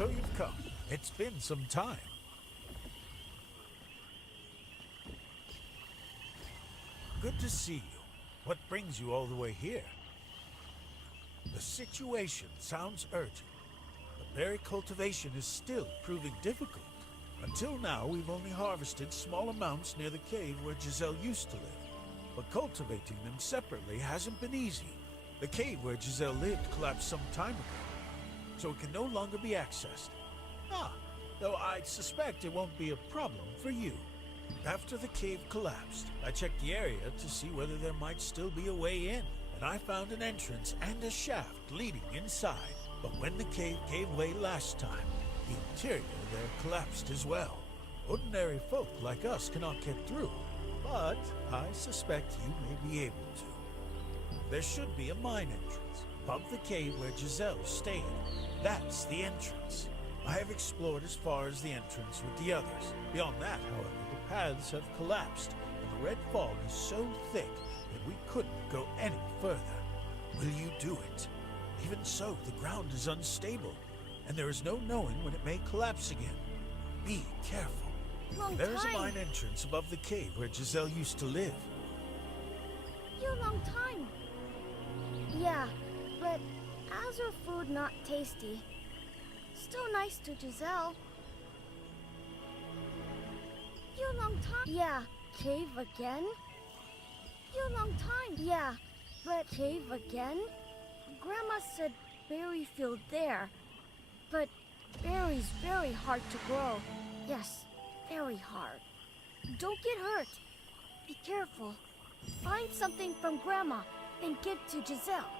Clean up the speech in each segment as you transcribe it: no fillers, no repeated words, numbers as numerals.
So you've come. It's been some time. Good to see you. What brings you all the way here? The situation sounds urgent, but berry cultivation is still proving difficult. Until now, we've only harvested small amounts near the cave where Giselle used to live. But cultivating them separately hasn't been easy. The cave where Giselle lived collapsed some time ago, so it can no longer be accessed. Though I suspect it won't be a problem for you. After the cave collapsed, I checked the area to see whether there might still be a way in, and I found an entrance and a shaft leading inside. But when the cave gave way last time, the interior there collapsed as well. Ordinary folk like us cannot get through, but I suspect you may be able to. There should be a mine entrance above the cave where Giselle stayed. That's the entrance. I have explored as far as the entrance with the others. Beyond that, however, the paths have collapsed, and the red fog is so thick that we couldn't go any further. Will you do it? Even so, the ground is unstable, and there is no knowing when it may collapse again. Be careful. There is a mine entrance above the cave where Giselle used to live. Long time. Yeah, but as her food not tasty, still nice to Giselle. Long time. Yeah, cave again? Long time. Yeah, but cave again? Grandma said berry field there, but berries very hard to grow. Yes, very hard. Don't get hurt. Be careful. Find something from Grandma and give to Giselle.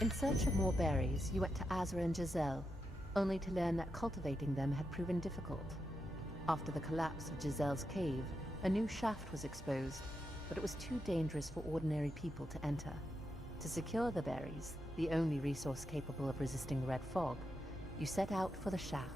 In search of more berries, you went to Azra and Giselle, only to learn that cultivating them had proven difficult. After the collapse of Giselle's cave, a new shaft was exposed, but it was too dangerous for ordinary people to enter. To secure the berries, the only resource capable of resisting the red fog, you set out for the shaft.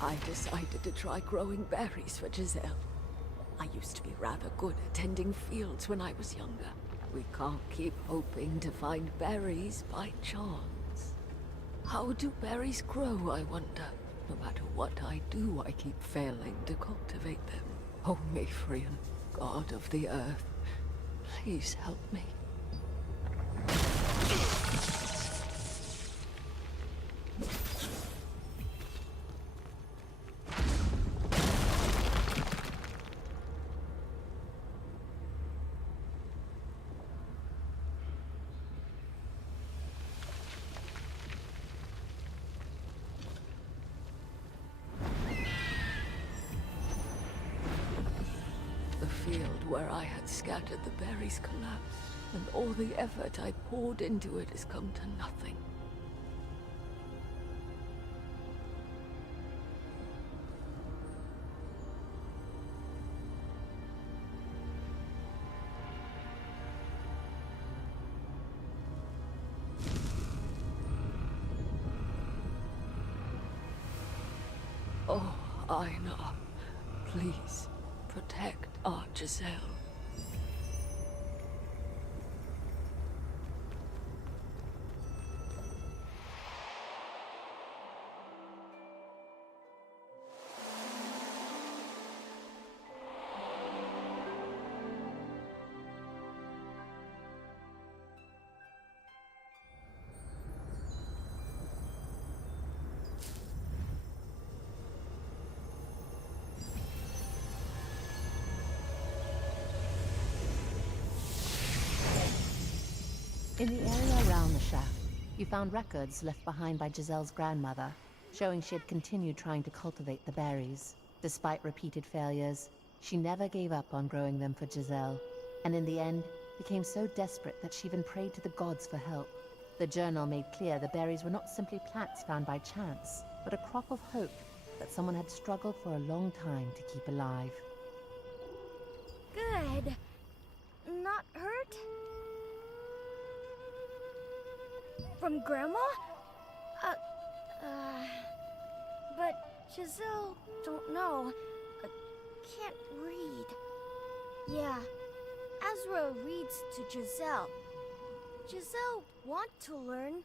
I decided to try growing berries for Giselle. I used to be rather good at tending fields when I was younger. We can't keep hoping to find berries by chance. How do berries grow, I wonder? No matter what I do, I keep failing to cultivate them. Oh, Mithrian, god of the earth, please help me. The field where I had scattered the berries collapsed, and all the effort I poured into it has come to nothing. Oh, Einar, please, protect our Giselle. In the area around the shaft, you found records left behind by Giselle's grandmother, showing she had continued trying to cultivate the berries. Despite repeated failures, she never gave up on growing them for Giselle, and in the end, became so desperate that she even prayed to the gods for help. The journal made clear the berries were not simply plants found by chance, but a crop of hope that someone had struggled for a long time to keep alive. Good. Not hurt? From Grandma? But Giselle, don't know. Can't read. Yeah, Azra reads to Giselle. Giselle want to learn.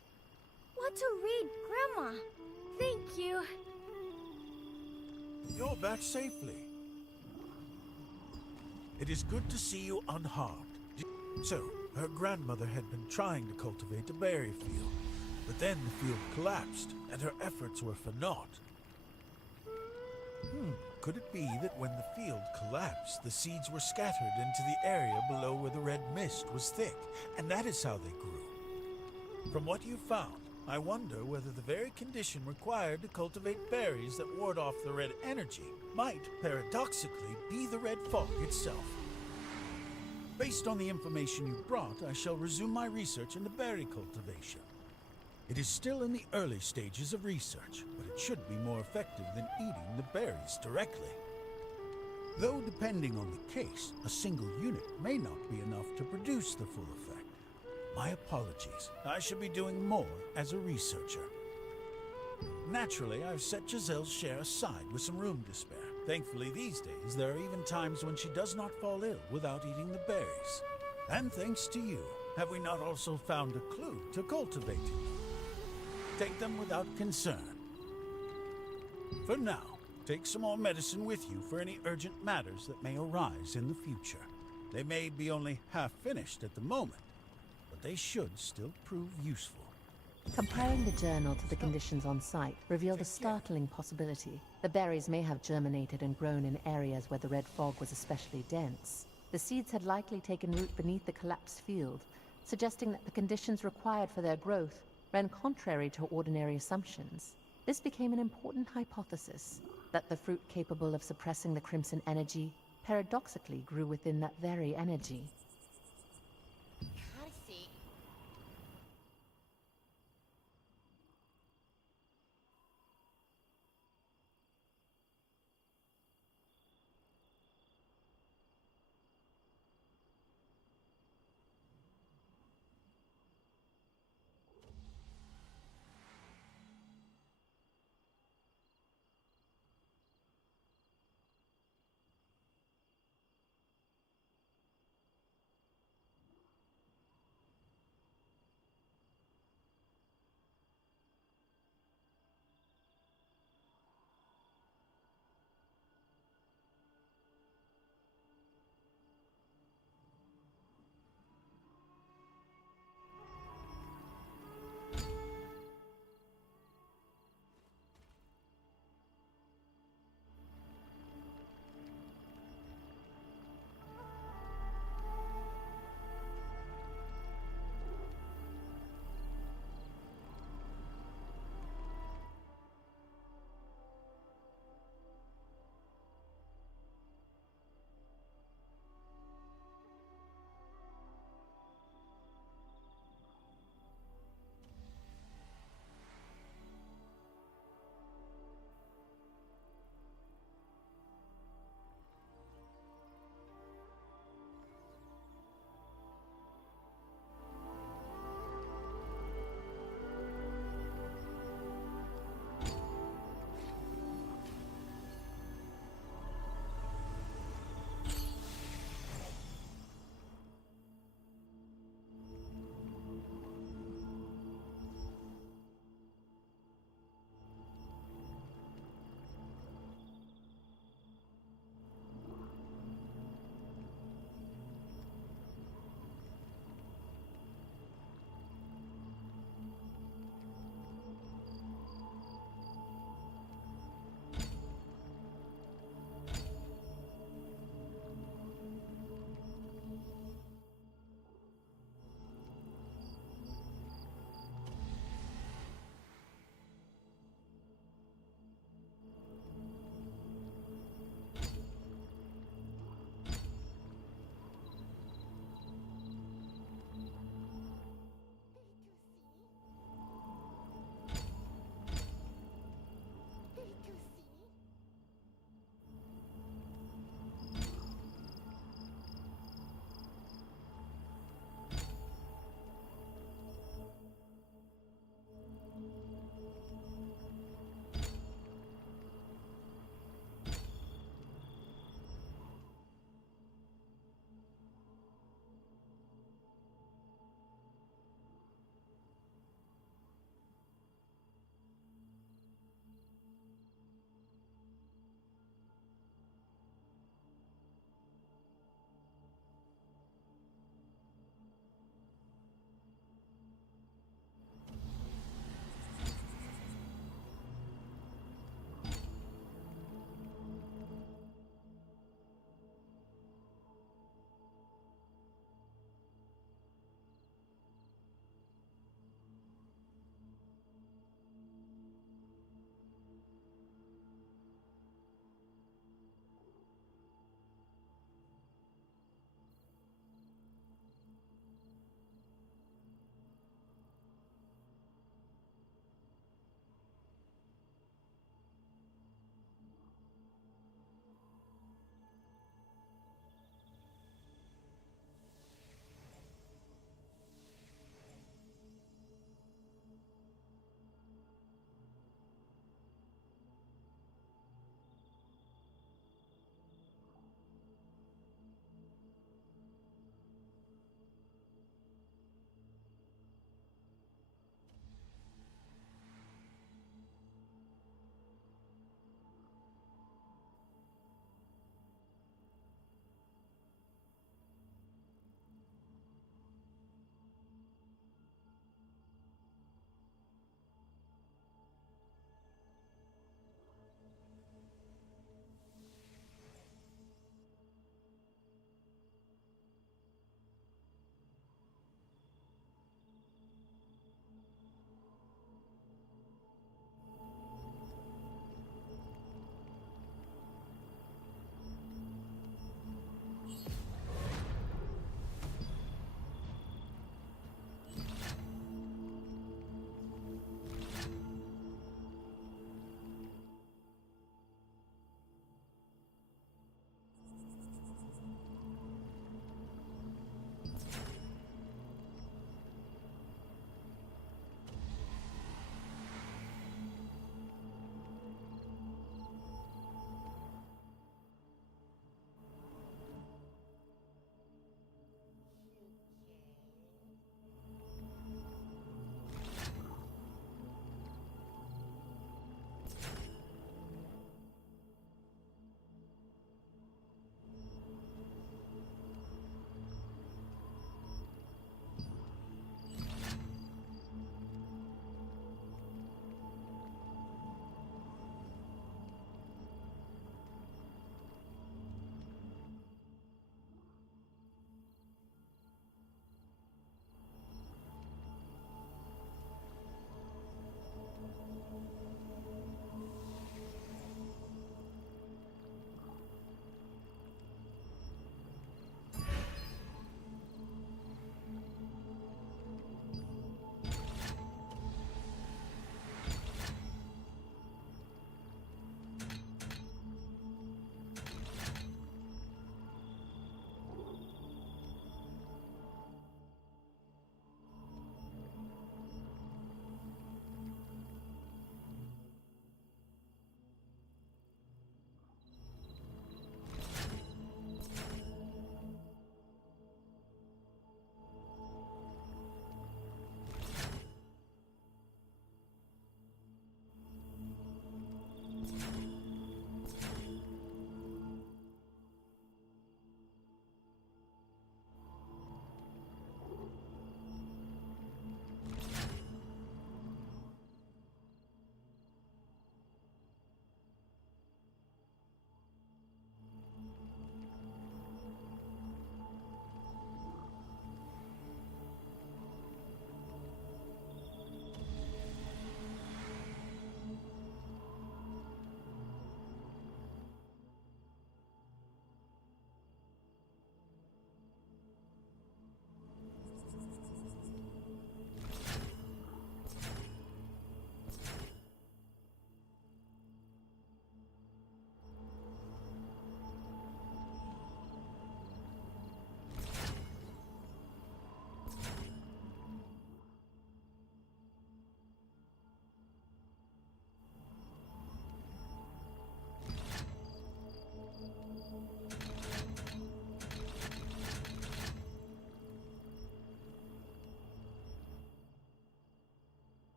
Want to read, Grandma. Thank you. You're back safely. It is good to see you unharmed. So, her grandmother had been trying to cultivate a berry field, but then the field collapsed, and her efforts were for naught. Could it be that when the field collapsed, the seeds were scattered into the area below where the red mist was thick, and that is how they grew? From what you found, I wonder whether the very condition required to cultivate berries that ward off the red energy might, paradoxically, be the red fog itself. Based on the information you brought, I shall resume my research into berry cultivation. It is still in the early stages of research, but it should be more effective than eating the berries directly. Though depending on the case, a single unit may not be enough to produce the full effect. My apologies. I should be doing more as a researcher. Naturally, I've set Giselle's share aside with some room to spare. Thankfully, these days, there are even times when she does not fall ill without eating the berries. And thanks to you, have we not also found a clue to cultivate it? Take them without concern. For now, take some more medicine with you for any urgent matters that may arise in the future. They may be only half finished at the moment, but they should still prove useful. Comparing the journal to the conditions on site revealed a startling possibility. The berries may have germinated and grown in areas where the red fog was especially dense. The seeds had likely taken root beneath the collapsed field, suggesting that the conditions required for their growth ran contrary to ordinary assumptions. This became an important hypothesis, that the fruit capable of suppressing the crimson energy paradoxically grew within that very energy.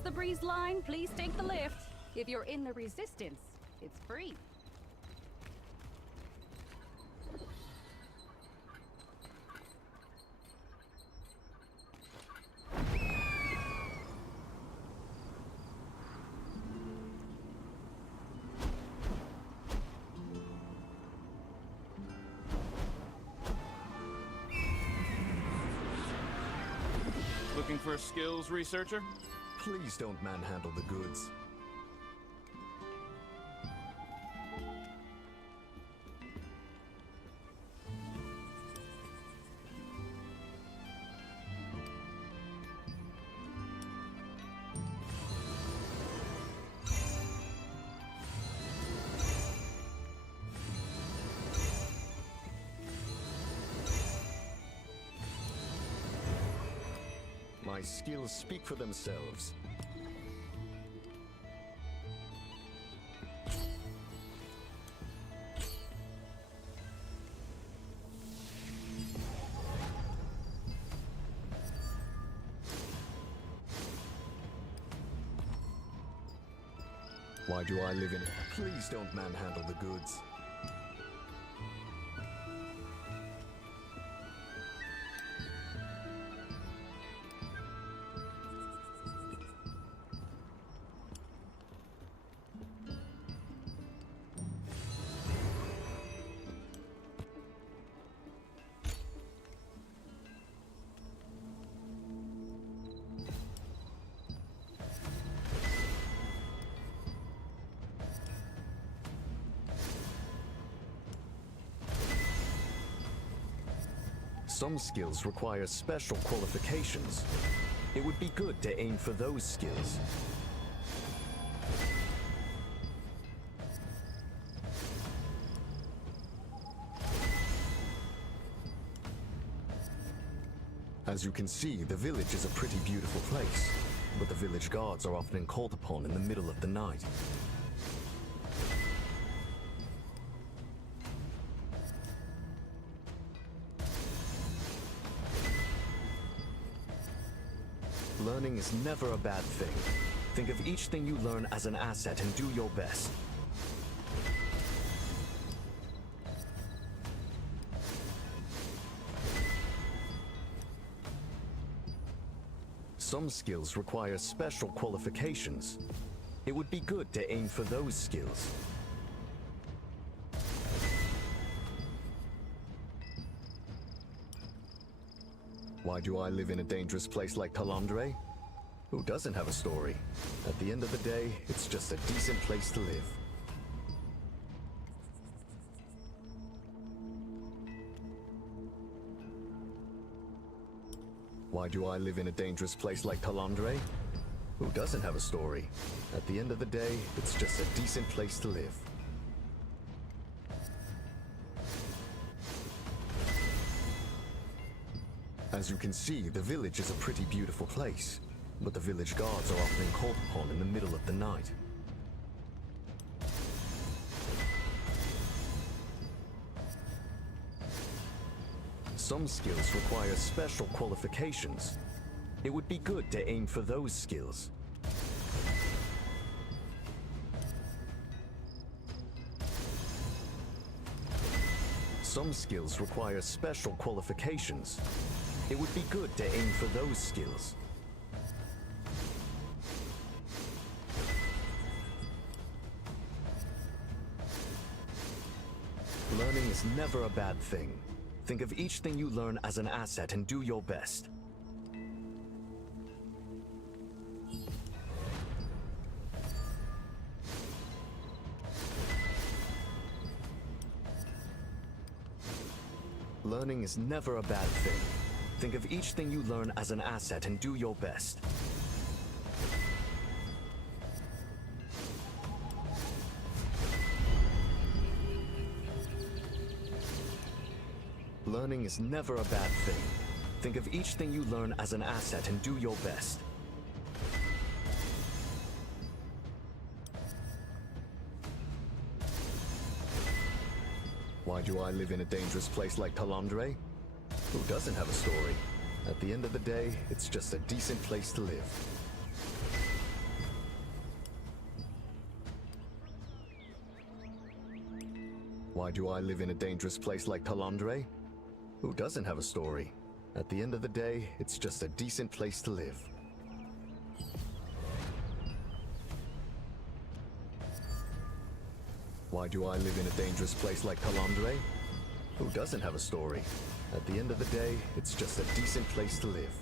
use the breeze line, please take the lift. If you're in the resistance, it's free. Looking for a skills researcher? Please don't manhandle the goods. My skills speak for themselves. Why do I live in... Please don't manhandle the goods. Some skills require special qualifications. It would be good to aim for those skills. As you can see, the village is a pretty beautiful place, but the village guards are often called upon in the middle of the night. Learning is never a bad thing. Think of each thing you learn as an asset and do your best. Some skills require special qualifications. It would be good to aim for those skills. Why do I live in a dangerous place like Talandre? Who doesn't have a story? At the end of the day, it's just a decent place to live. Why do I live in a dangerous place like Talandre? Who doesn't have a story? At the end of the day, it's just a decent place to live. As you can see, the village is a pretty beautiful place, but the village guards are often called upon in the middle of the night. Some skills require special qualifications. It would be good to aim for those skills. Some skills require special qualifications. It would be good to aim for those skills. Learning is never a bad thing. Think of each thing you learn as an asset and do your best. Learning is never a bad thing. Think of each thing you learn as an asset and do your best. Learning is never a bad thing. Think of each thing you learn as an asset and do your best. Why do I live in a dangerous place like Talandre? Who doesn't have a story? At the end of the day, it's just a decent place to live. Why do I live in a dangerous place like Talandre? Who doesn't have a story? At the end of the day, it's just a decent place to live. Why do I live in a dangerous place like Talandre? Who doesn't have a story? At the end of the day, it's just a decent place to live.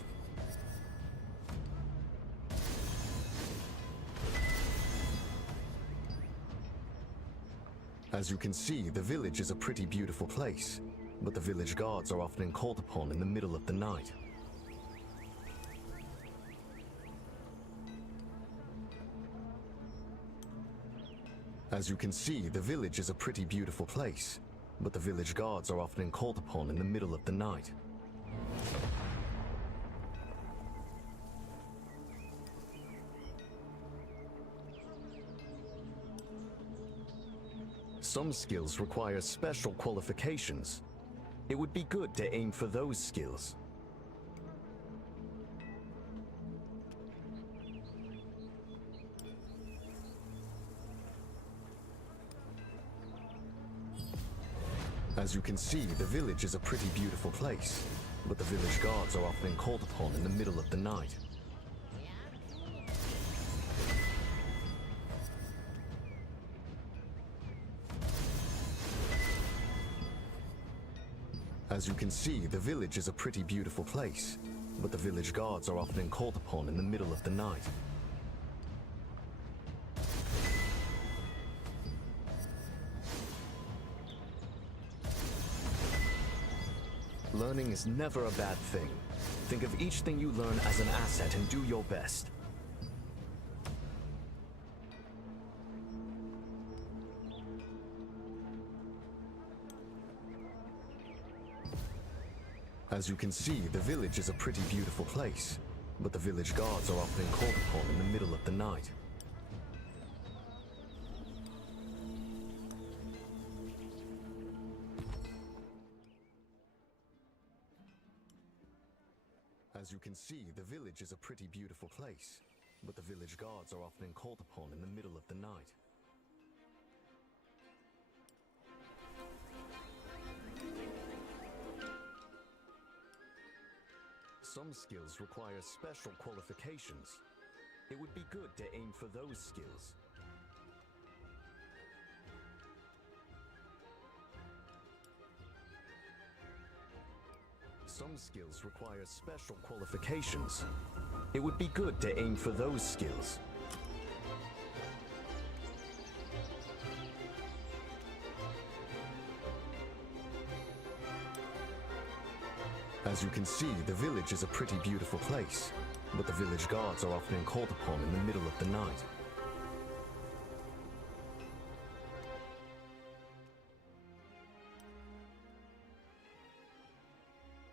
As you can see, the village is a pretty beautiful place, but the village guards are often called upon in the middle of the night. As you can see, the village is a pretty beautiful place, but the village guards are often called upon in the middle of the night. Some skills require special qualifications. It would be good to aim for those skills. As you can see, the village is a pretty beautiful place, but the village guards are often called upon in the middle of the night. As you can see, the village is a pretty beautiful place, but the village guards are often called upon in the middle of the night. Learning is never a bad thing. Think of each thing you learn as an asset and do your best. As you can see, the village is a pretty beautiful place, but the village guards are often called upon in the middle of the night. As you can see, the village is a pretty beautiful place, but the village guards are often called upon in the middle of the night. Some skills require special qualifications. It would be good to aim for those skills. Some skills require special qualifications. It would be good to aim for those skills. As you can see, the village is a pretty beautiful place, but the village guards are often called upon in the middle of the night.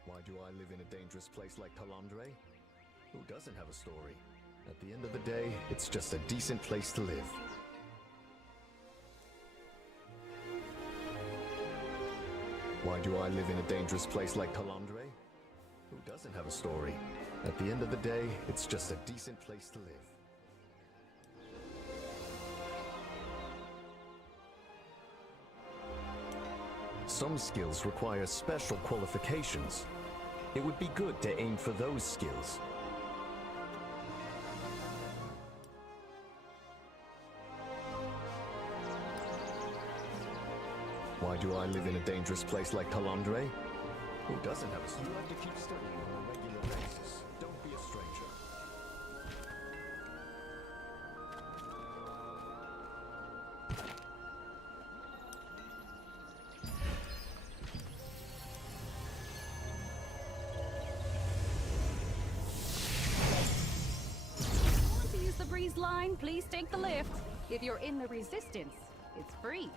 Why do I live in a dangerous place like Talandre? Who doesn't have a story? At the end of the day, it's just a decent place to live. Why do I live in a dangerous place like Talandre? Who doesn't have a story? At the end of the day, it's just a decent place to live. Some skills require special qualifications. It would be good to aim for those skills. Why do I live in a dangerous place like Talandre? Who doesn't have a story? You have to keep studying on a regular basis. Don't be a stranger. Want to use the breeze line? Please take the lift. If you're in the resistance, it's free.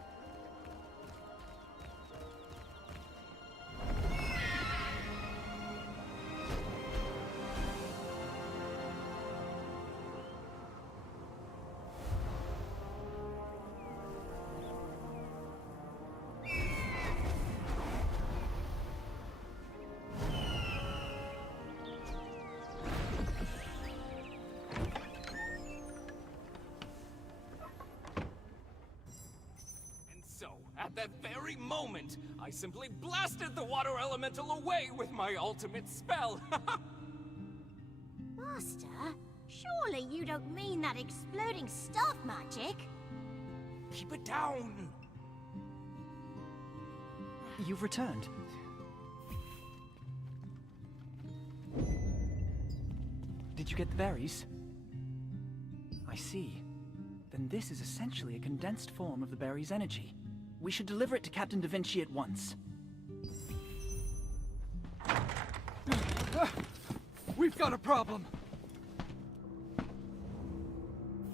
At that very moment, I simply blasted the water elemental away with my ultimate spell. Master, surely you don't mean that exploding staff magic? Keep it down. You've returned. Did you get the berries? I see. Then this is essentially a condensed form of the berry's energy. We should deliver it to Captain Da Vinci at once. We've got a problem!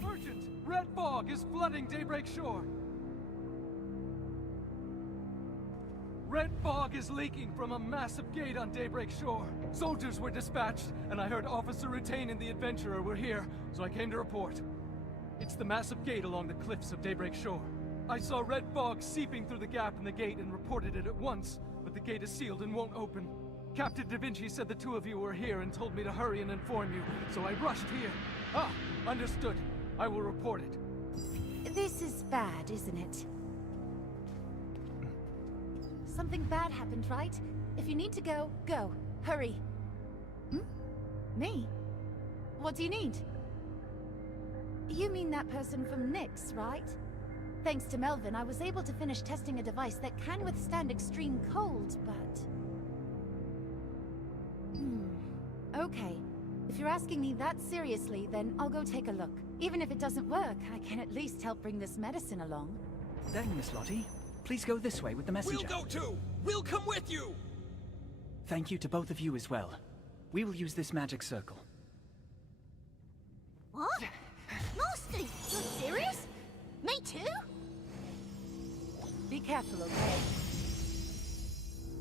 Urgent! Red fog is flooding Daybreak Shore! Red fog is leaking from a massive gate on Daybreak Shore. Soldiers were dispatched, and I heard Officer Rutain and the Adventurer were here, so I came to report. It's the massive gate along the cliffs of Daybreak Shore. I saw red fog seeping through the gap in the gate and reported it at once, but the gate is sealed and won't open. Captain Da Vinci said the two of you were here and told me to hurry and inform you, so I rushed here. Ah, understood. I will report it. This is bad, isn't it? Something bad happened, right? If you need to go, go. Hurry. Me? What do you need? You mean that person from NIX, right? Thanks to Melvin, I was able to finish testing a device that can withstand extreme cold, but... Okay. If you're asking me that seriously, then I'll go take a look. Even if it doesn't work, I can at least help bring this medicine along. Then, Miss Lottie, please go this way with the messenger. We'll go too! We'll come with you! Thank you to both of you as well. We will use this magic circle. What? Master, you're serious? Me too? Be careful, okay?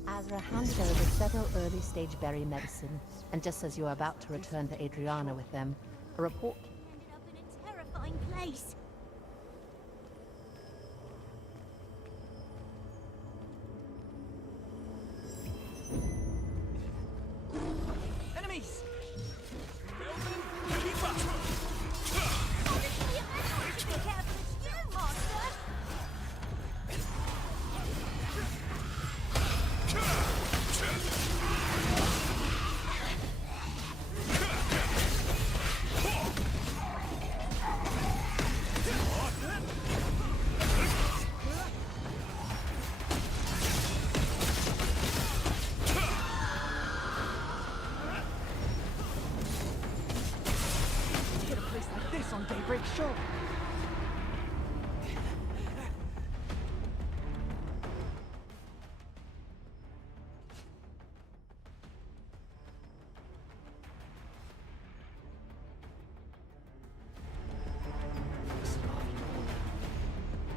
Azra handed over several early-stage berry medicine, and just as you are about to return to Adriana with them, a report... Ended up in a terrifying place. Enemies! Keep up! You better be careful, it's you, Master! Get a place like this on Daybreak Shore!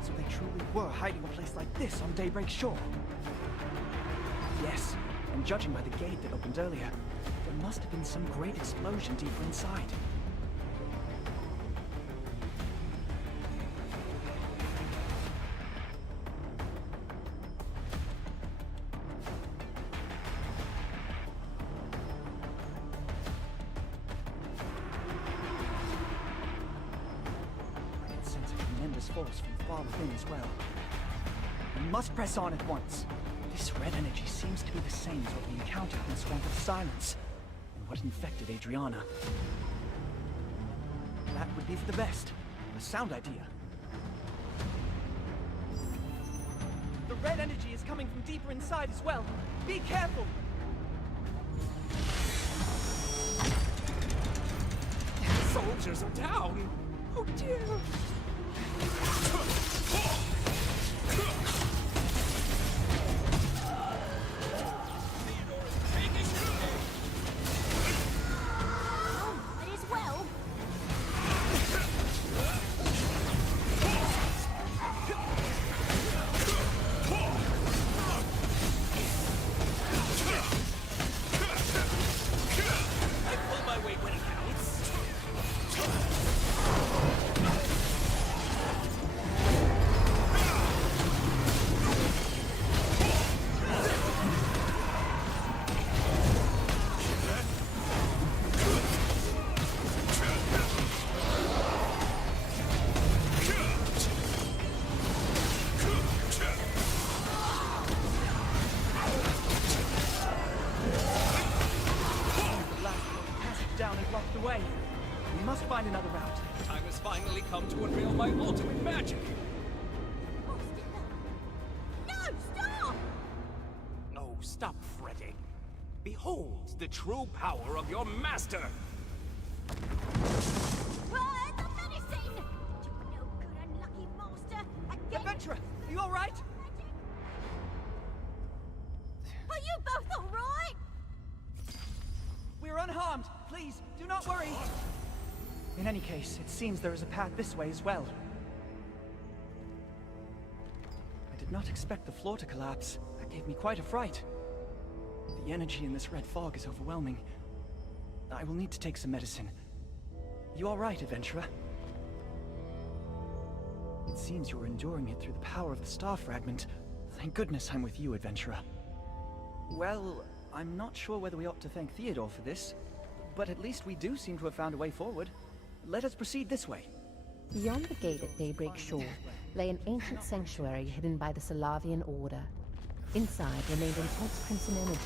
So they truly were hiding a place like this on Daybreak Shore. Yes, and judging by the gate that opened earlier, there must have been some great explosion deeper inside. I can sense a tremendous force from far within as well. We must press on at once. This red energy seems to be the same as what we encountered in Swamp of Silence, and what infected Adriana. That would be for the best. A sound idea. The red energy is coming from deeper inside as well. Be careful! Soldiers are down! Oh dear! Might as well. I pull my weight when it counts. way. We must find another route. Time has finally come to unveil my ultimate magic. No, stop! Oh, stop fretting. Behold the true power of your master. The medicine! You no good unlucky master! Adventurer, are you alright? Are you both alright? We're unharmed. Please, do not worry. In any case, it seems there is a path this way as well. I did not expect the floor to collapse. That gave me quite a fright. The energy in this red fog is overwhelming. I will need to take some medicine. You all right, adventurer? It seems you are enduring it through the power of the star fragment. Thank goodness I'm with you, adventurer. Well, I'm not sure whether we ought to thank Theodore for this, but at least we do seem to have found a way forward. Let us proceed this way. Beyond the gate at Daybreak Shore lay an ancient sanctuary hidden by the Salavian Order. Inside remained intense crimson energy,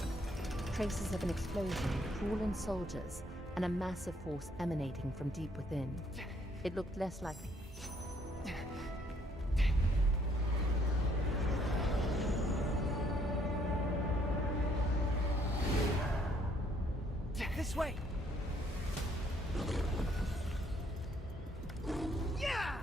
traces of an explosion, crawling soldiers, and a massive force emanating from deep within. It looked less like... This way! Yeah!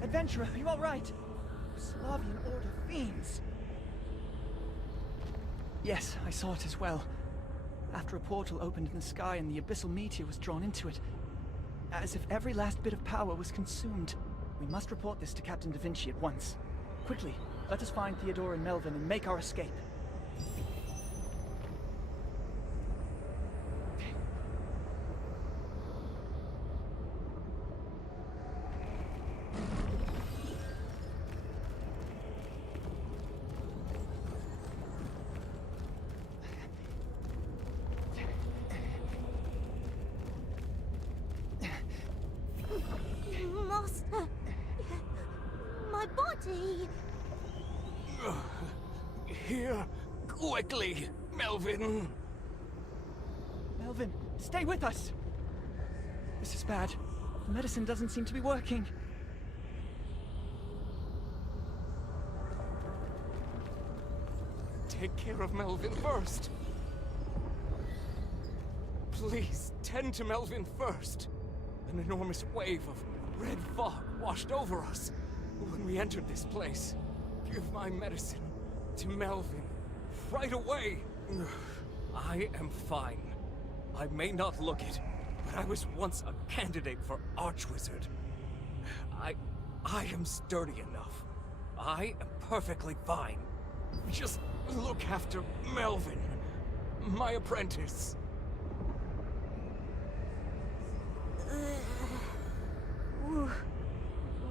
Adventurer, are you all right? Slavian Order fiends. Yes, I saw it as well. After a portal opened in the sky and the abyssal meteor was drawn into it. As if every last bit of power was consumed. We must report this to Captain Da Vinci at once. Quickly, let us find Theodore and Melvin and make our escape. Master, my body. Here, quickly, Melvin. Melvin, stay with us! This is bad. The medicine doesn't seem to be working. take care of Melvin first. Please, tend to Melvin first. An enormous wave of red fog washed over us when we entered this place. Give my medicine to Melvin right away. I am fine. I may not look it, but I was once a candidate for Archwizard. I am sturdy enough. I am perfectly fine. Just look after Melvin, my apprentice.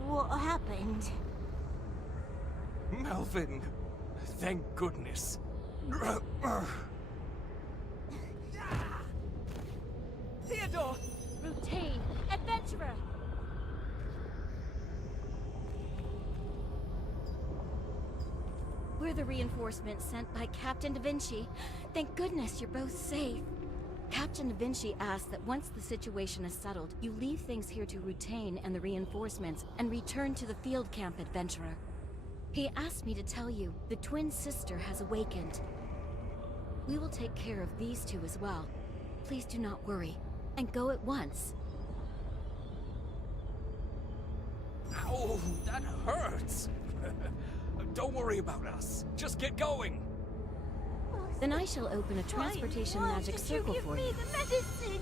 What happened? Melvin, thank goodness. Theodore! Routine! Adventurer! We're the reinforcements sent by Captain Da Vinci. Thank goodness you're both safe. Captain Da Vinci asked that once the situation is settled, you leave things here to Rutain and the reinforcements and return to the field camp, adventurer. He asked me to tell you, the twin sister has awakened. We will take care of these two as well. Please do not worry, and go at once. Ow, that hurts. Don't worry about us. Just get going. Then I shall open a transportation magic circle for you. The medicine!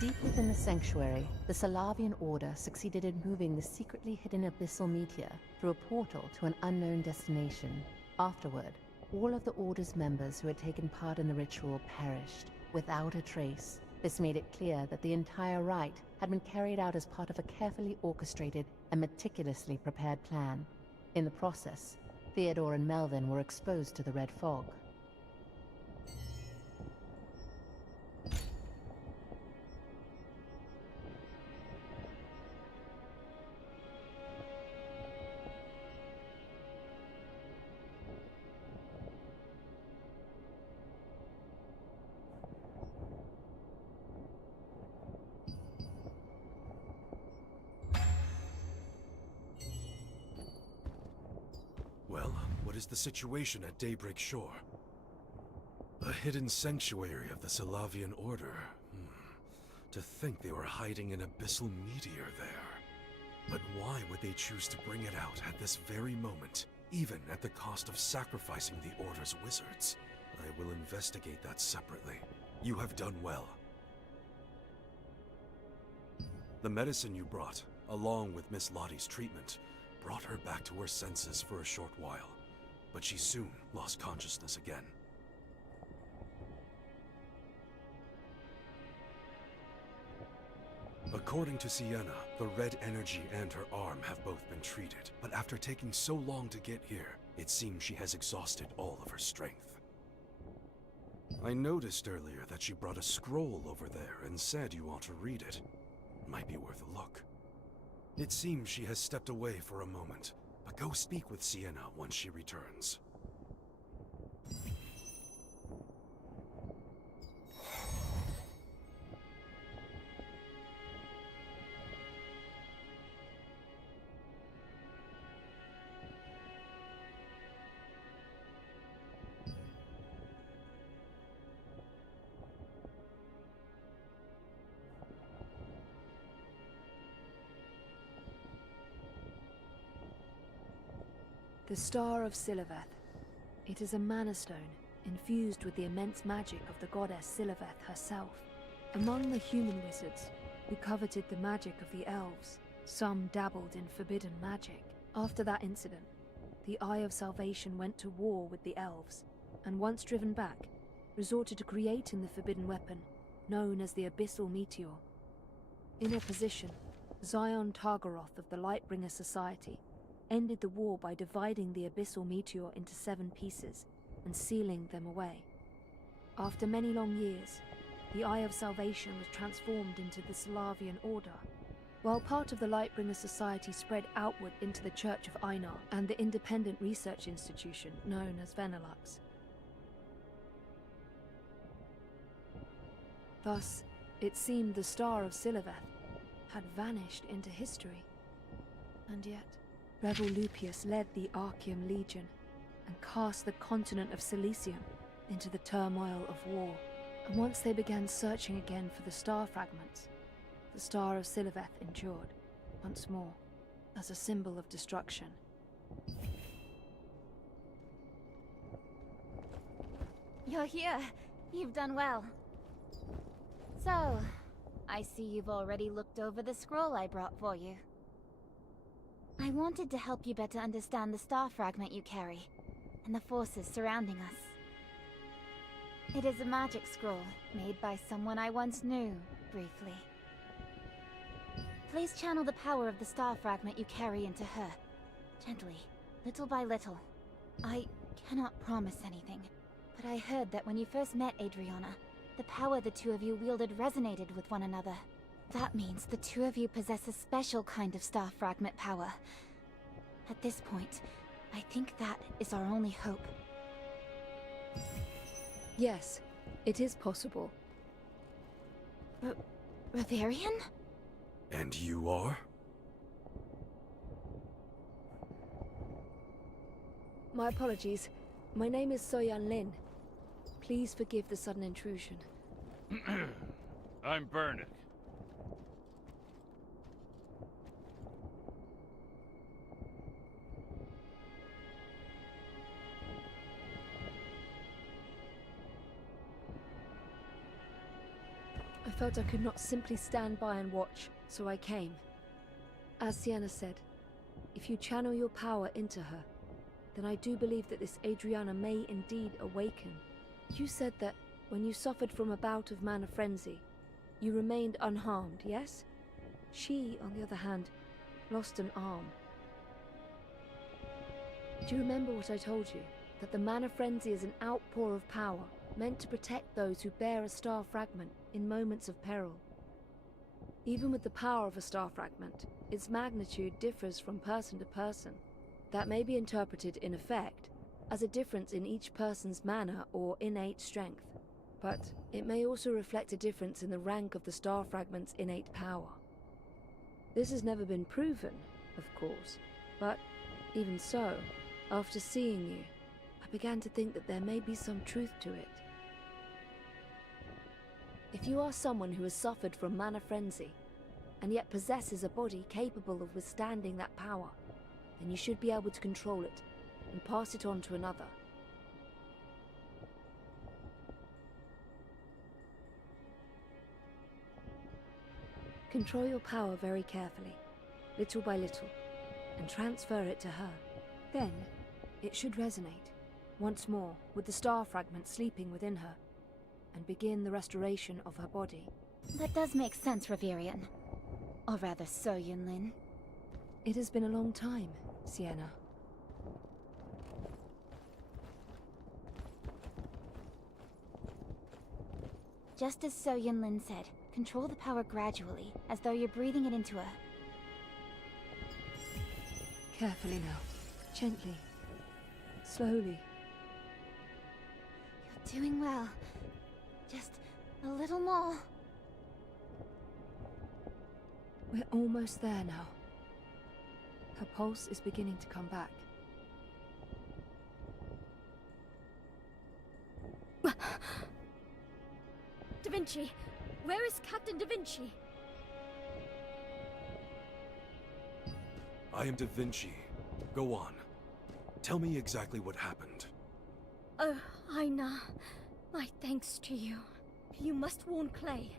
Deep within the sanctuary, the Salavian Order succeeded in moving the secretly hidden abyssal meteor through a portal to an unknown destination. Afterward, all of the Order's members who had taken part in the ritual perished, without a trace. This made it clear that the entire rite had been carried out as part of a carefully orchestrated and meticulously prepared plan. In the process, Theodore and Melvin were exposed to the red fog. Well, what is the situation at Daybreak Shore? A hidden sanctuary of the Salavian Order. To think they were hiding an abyssal meteor there. But why would they choose to bring it out at this very moment, even at the cost of sacrificing the Order's wizards? I will investigate that separately. You have done well. The medicine you brought, along with Miss Lottie's treatment, brought her back to her senses for a short while, but she soon lost consciousness again. According to Sienna, the red energy and her arm have both been treated, but after taking so long to get here, it seems she has exhausted all of her strength. I noticed earlier that she brought a scroll over there and said you ought to read it. Might be worth a look. It seems she has stepped away for a moment, but go speak with Sienna once she returns. The Star of Siliveth. It is a mana stone infused with the immense magic of the goddess Siliveth herself. Among the human wizards who coveted the magic of the elves, some dabbled in forbidden magic. After that incident, the Eye of Salvation went to war with the elves, and once driven back, resorted to creating the forbidden weapon, known as the Abyssal Meteor. In opposition, Zion Targaroth of the Lightbringer Society ended the war by dividing the abyssal meteor into 7 pieces and sealing them away. After many long years, the Eye of Salvation was transformed into the Slavian Order, while part of the Lightbringer Society spread outward into the Church of Einar and the independent research institution known as Venelux. Thus, it seemed the Star of Siliveth had vanished into history. And yet, Rebel Lupius led the Archeum Legion and cast the continent of Cilicium into the turmoil of war. And once they began searching again for the star fragments, the Star of Siliveth endured, once more, as a symbol of destruction. You're here. You've done well. So, I see you've already looked over the scroll I brought for you. I wanted to help you better understand the star fragment you carry, and the forces surrounding us. It is a magic scroll, made by someone I once knew, briefly. Please channel the power of the star fragment you carry into her. Gently, little by little. I cannot promise anything, but I heard that when you first met Adriana, the power the two of you wielded resonated with one another. That means the two of you possess a special kind of star fragment power. At this point, I think that is our only hope. Yes, it is possible. Reverian? And you are? My apologies. My name is Soyan Lin. Please forgive the sudden intrusion. I'm Bernick. I felt I could not simply stand by and watch, so I came. As Sienna said, if you channel your power into her, then I do believe that this Adriana may indeed awaken. You said that when you suffered from a bout of mana frenzy, you remained unharmed, yes? She, on the other hand, lost an arm. Do you remember what I told you? That the mana frenzy is an outpour of power, meant to protect those who bear a star fragment in moments of peril. Even with the power of a star fragment, its magnitude differs from person to person. That may be interpreted, in effect, as a difference in each person's mana or innate strength. But it may also reflect a difference in the rank of the star fragment's innate power. This has never been proven, of course, but even so, after seeing you, I began to think that there may be some truth to it. If you are someone who has suffered from mana frenzy, and yet possesses a body capable of withstanding that power, then you should be able to control it, and pass it on to another. Control your power very carefully, little by little, and transfer it to her. Then, it should resonate, once more, with the star fragment sleeping within her, and begin the restoration of her body. That does make sense, Reverian. Or rather, so, Yunlin. It has been a long time, Sienna. Just as So Yunlin said, control the power gradually, as though you're breathing it into her. Carefully now. Gently. Slowly. You're doing well. Just a little more. We're almost there now. Her pulse is beginning to come back. Da Vinci! Where is Captain Da Vinci? I am Da Vinci. Go on. Tell me exactly what happened. Oh, Aina. My thanks to you. You must warn Clay.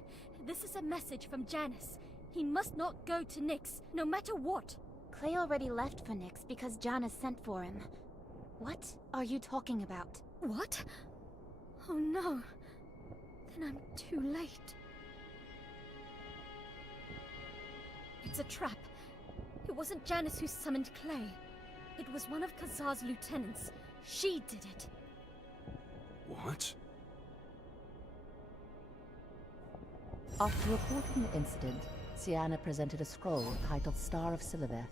This is a message from Janus. He must not go to Nyx, no matter what. Clay already left for Nyx because Janus sent for him. What are you talking about? What? Oh no. Then I'm too late. It's a trap. It wasn't Janus who summoned Clay. It was one of Kazar's lieutenants. She did it. What? After reporting the incident, Sienna presented a scroll titled Star of Siliveth,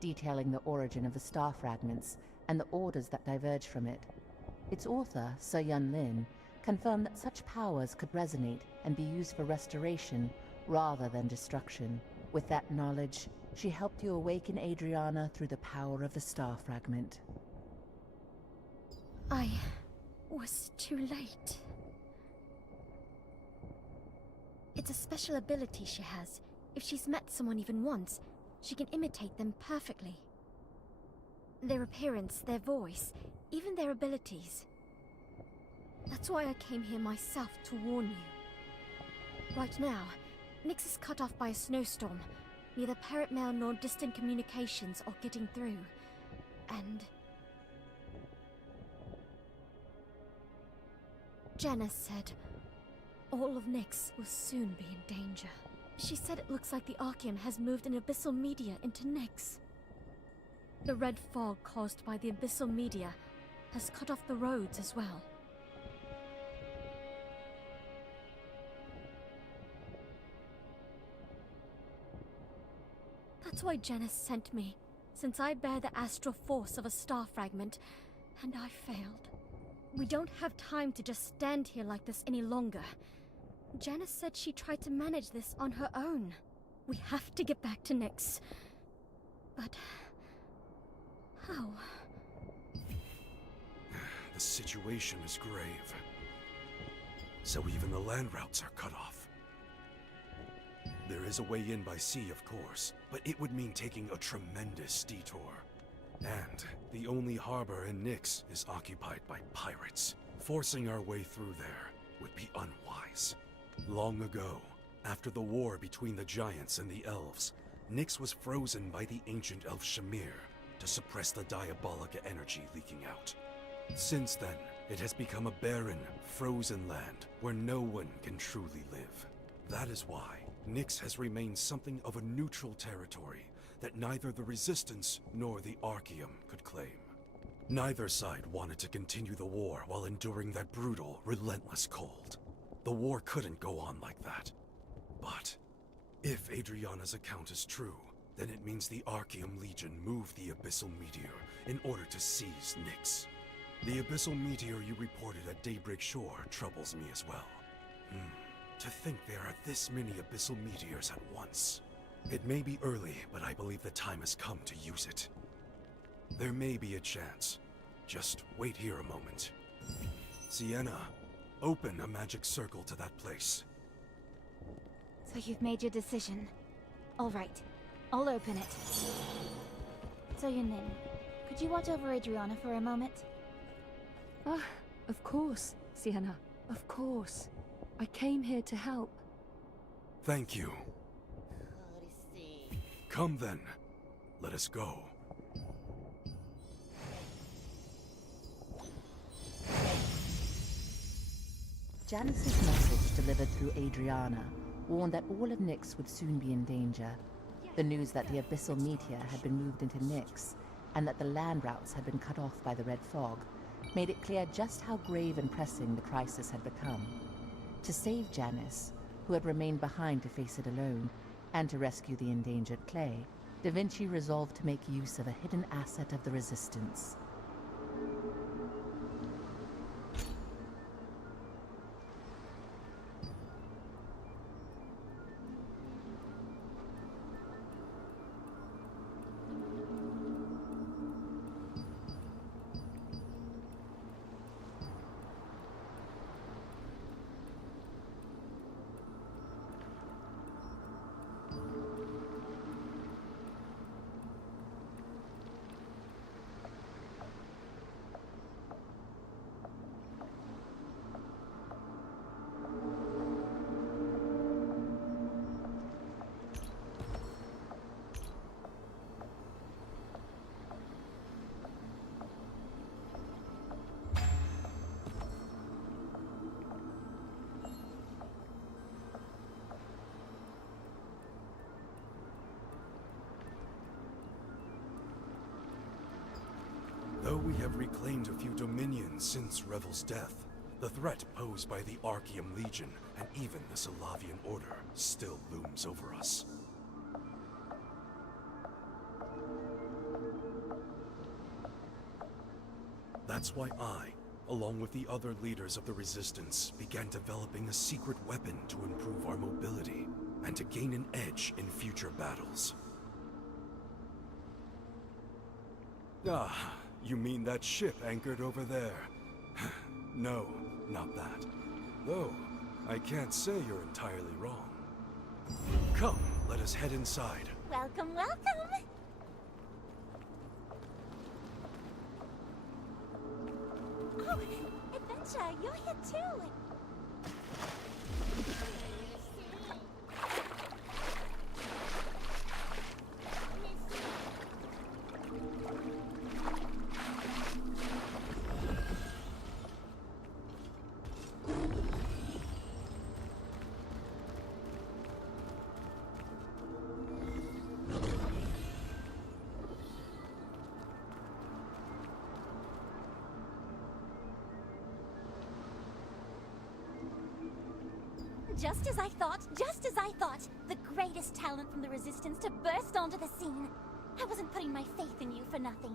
detailing the origin of the star fragments and the orders that diverged from it. Its author, Sir Yun Lin, confirmed that such powers could resonate and be used for restoration rather than destruction. With that knowledge, she helped you awaken Adriana through the power of the star fragment. I was too late. It's a special ability she has. If she's met someone even once, she can imitate them perfectly. Their appearance, their voice, even their abilities. That's why I came here myself to warn you. Right now, Nyx is cut off by a snowstorm. Neither parrot mail nor distant communications are getting through. And Janice said all of Nyx will soon be in danger. She said it looks like the Archeum has moved an abyssal meteor into Nyx. The red fog caused by the abyssal meteor has cut off the roads as well. That's why Janice sent me, since I bear the astral force of a star fragment, and I failed. We don't have time to just stand here like this any longer. Janice said she tried to manage this on her own. We have to get back to Nyx. But how? The situation is grave. So even the land routes are cut off. There is a way in by sea, of course, but it would mean taking a tremendous detour. And the only harbor in Nyx is occupied by pirates. Forcing our way through there would be unwise. Long ago, after the war between the giants and the elves, Nyx was frozen by the ancient elf Shamir to suppress the diabolic energy leaking out. Since then, it has become a barren, frozen land where no one can truly live. That is why Nyx has remained something of a neutral territory that neither the Resistance nor the Archeum could claim. Neither side wanted to continue the war while enduring that brutal, relentless cold. The war couldn't go on like that. But if Adriana's account is true, then it means the Archeum Legion moved the Abyssal Meteor in order to seize Nyx. The Abyssal Meteor you reported at Daybreak Shore troubles me as well. To think there are this many Abyssal Meteors at once. It may be early, but I believe the time has come to use it. There may be a chance. Just wait here a moment. Sienna, open a magic circle to that place. So you've made your decision. All right, I'll open it. So Yun Lin, could you watch over Adriana for a moment? Ah, of course, Sienna. Of course. I came here to help. Thank you. Come then. Let us go. Janice's message delivered through Adriana warned that all of Nyx would soon be in danger. The news that the Abyssal Meteor had been moved into Nyx and that the land routes had been cut off by the red fog made it clear just how grave and pressing the crisis had become. To save Janice, who had remained behind to face it alone, and to rescue the endangered Clay, Da Vinci resolved to make use of a hidden asset of the Resistance. have reclaimed a few dominions since Revel's death. The threat posed by the Archeum Legion and even the Salavian Order still looms over us. That's why I, along with the other leaders of the Resistance, began developing a secret weapon to improve our mobility and to gain an edge in future battles. Ah, you mean that ship anchored over there? No, not that. Though, I can't say you're entirely wrong. Come, let us head inside. Welcome, welcome! Oh, Adventure, you're here too! Just as I thought, just as I thought! The greatest talent from the Resistance to burst onto the scene! I wasn't putting my faith in you for nothing.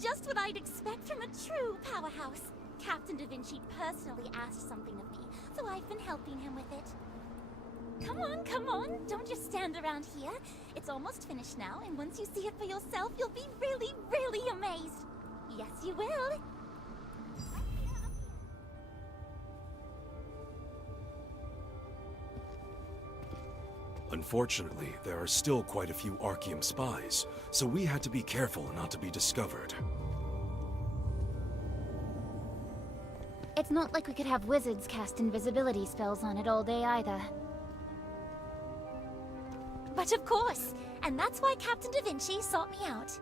Just what I'd expect from a true powerhouse. Captain Da Vinci personally asked something of me, so I've been helping him with it. Come on, don't just stand around here. It's almost finished now, and once you see it for yourself, you'll be really, really amazed. Yes, you will. Unfortunately, there are still quite a few Archeum spies, so we had to be careful not to be discovered. It's not like we could have wizards cast invisibility spells on it all day either. But of course, and that's why Captain Da Vinci sought me out.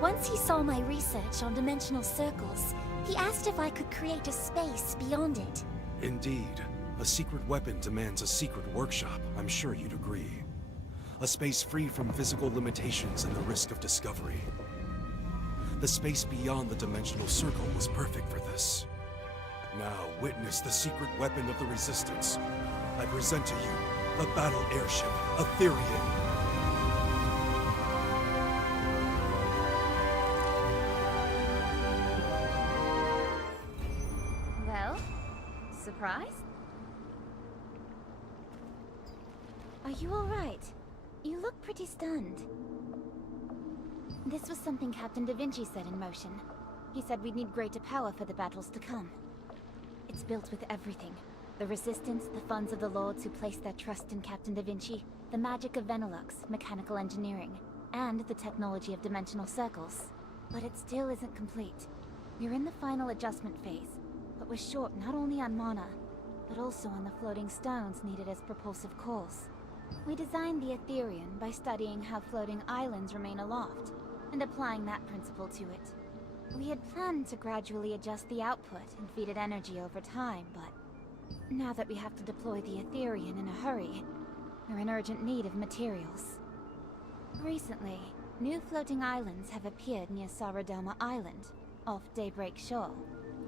Once he saw my research on dimensional circles, he asked if I could create a space beyond it. Indeed. A secret weapon demands a secret workshop, I'm sure you'd agree. A space free from physical limitations and the risk of discovery. The space beyond the dimensional circle was perfect for this. Now witness the secret weapon of the Resistance. I present to you the battle airship, Aetherian. Well, surprised? Are you alright? You look pretty stunned. This was something Captain Da Vinci set in motion. He said we'd need greater power for the battles to come. It's built with everything. The Resistance, the funds of the Lords who placed their trust in Captain Da Vinci, the magic of Venilux, mechanical engineering, and the technology of dimensional circles. But it still isn't complete. We're in the final adjustment phase, but we're short not only on mana, but also on the floating stones needed as propulsive cores. We designed the Aetherian by studying how floating islands remain aloft, and applying that principle to it. We had planned to gradually adjust the output and feed it energy over time, but now that we have to deploy the Aetherian in a hurry, we're in urgent need of materials. Recently, new floating islands have appeared near Saradoma Island, off Daybreak Shore.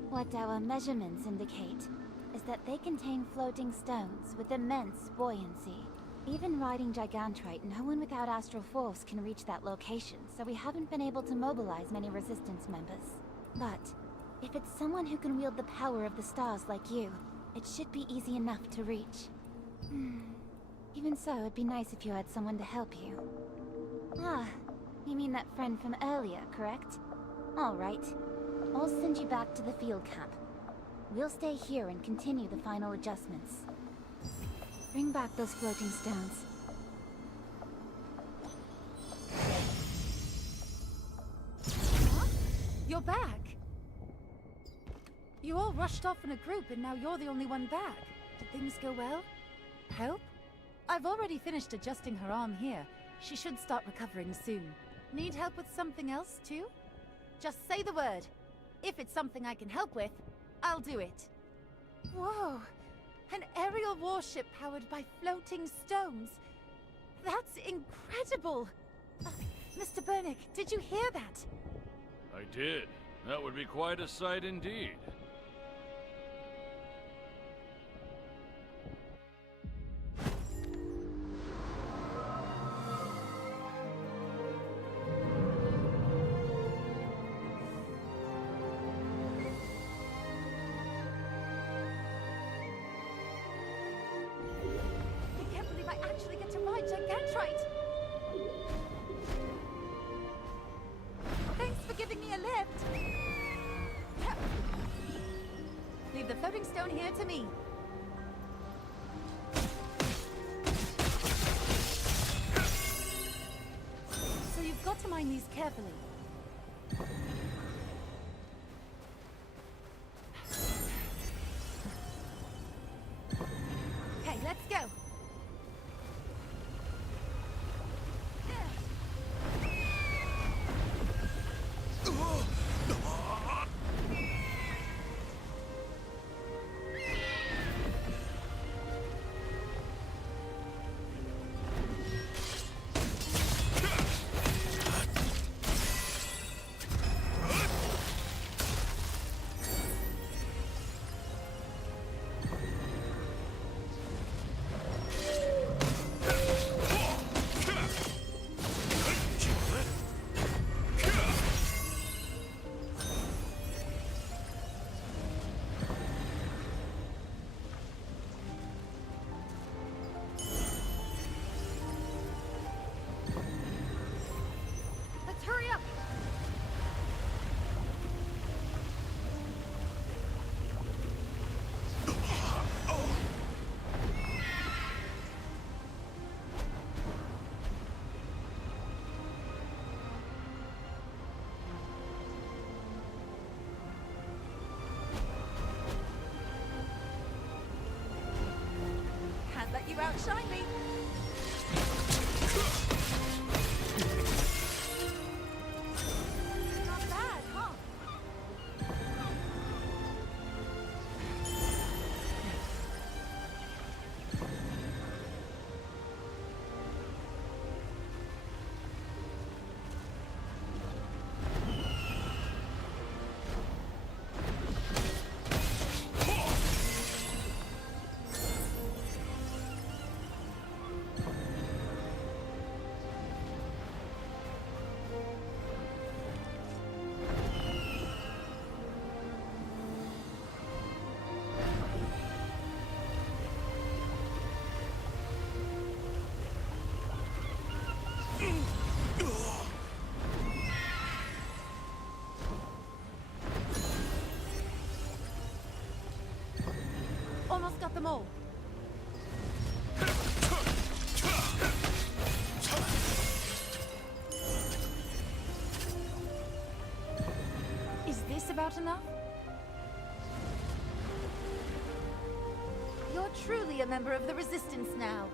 What our measurements indicate is that they contain floating stones with immense buoyancy. Even riding Gigantrite, no one without astral force can reach that location, so we haven't been able to mobilize many Resistance members. But if it's someone who can wield the power of the stars like you, it should be easy enough to reach. Even so, it'd be nice if you had someone to help you. Ah, you mean that friend from earlier, correct? All right. I'll send you back to the field camp. We'll stay here and continue the final adjustments. Bring back those floating stones. Huh? You're back? You all rushed off in a group and now you're the only one back. Did things go well? Help? I've already finished adjusting her arm here. She should start recovering soon. Need help with something else, too? Just say the word. If it's something I can help with, I'll do it. Whoa! An aerial warship powered by floating stones. That's incredible! Mr. Burnick, did you hear that? I did. That would be quite a sight indeed. I can't believe I actually get to ride Gigantrite! Thanks for giving me a lift! Leave the floating stone here to me. So you've got to mind these carefully. Okay, let's go. Let's hurry up! Can't let you outshine me! Not bad, huh? Almost got them all. Is this about enough? You're truly a member of the Resistance now.